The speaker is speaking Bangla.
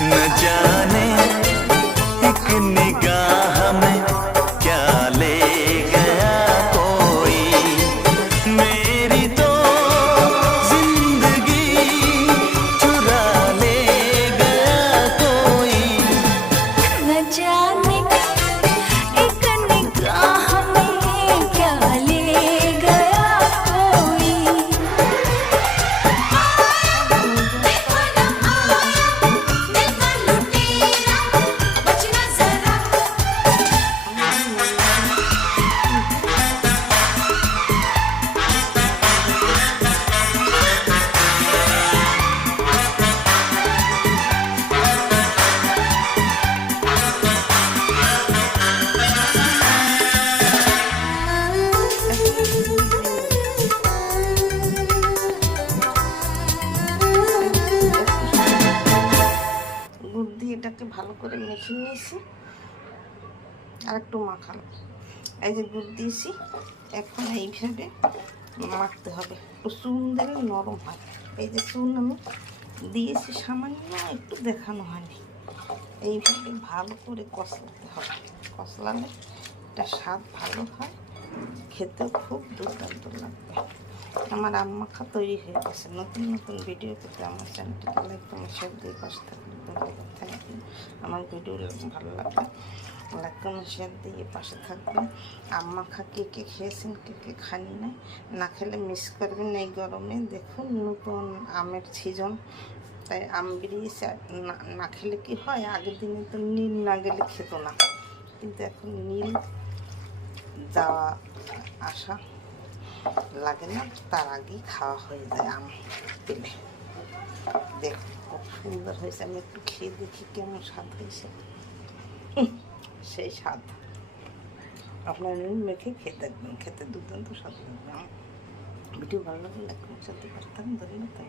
न जाने एक निगाह में क्या ले गया कोई, मेरी तो जिंदगी चुरा ले गया कोई। न जाने एक निगाह में क्या ले गया कोई। देखो ना आया दिल का लुटेरा, बचना जरा। গুড় দিয়ে এটাকে ভালো করে মেখে নিয়েছি, আর একটু মাখানো। এই যে গুড় দিয়েছি, এখন এইভাবে মাখতে হবে, একটু চুন দিলে নরম হয়। এই যে চুন আমি দিয়েছি সামান্য, একটু দেখানো হয়নি। এইভাবে ভালো করে কষলাতে হবে, কষলালে এটা স্বাদ ভালো হয়, খেতেও খুব দুর্দান্ত লাগবে। আমার আম মাখা তৈরি হয়ে গেছে। নতুন নতুন ভিডিও পেতে আমার চ্যানেলটিকে লাইক কমেন্ট শেয়ার দিয়ে পাশে থাকলে ধন্যবাদ। Thank you. আমার ভিডিও ভালো লাগলে লাইক কমেন্ট শেয়ার দিয়ে পাশে থাকবেন। আম মাখা কে কে খেয়েছেন, কে কে খানি নাই, না খেলে মিস করবেন এই গরমে। দেখুন নতুন আমের সিজন, তাই আম বেরিয়েছে। না খেলে কি হয়, আগের দিনে তো নীল না গেলে খেত না, কিন্তু এখন নীল যাওয়া আসা লাগে না, তার আগেই খাওয়া হয়ে যায় আম পেলে। দেখুন খুব সুন্দর হয়েছে, আমি একটু খেয়ে দেখি কেমন স্বাদ হয়েছে। সেই স্বাদ আপনার নুন মেখে খেয়ে দেখবেন, খেতে দুর্দান্ত স্বাদ লাগবে। ভিডিও ভালো লাগলে লাইক করতে পারতাম। ধন্যবাদ।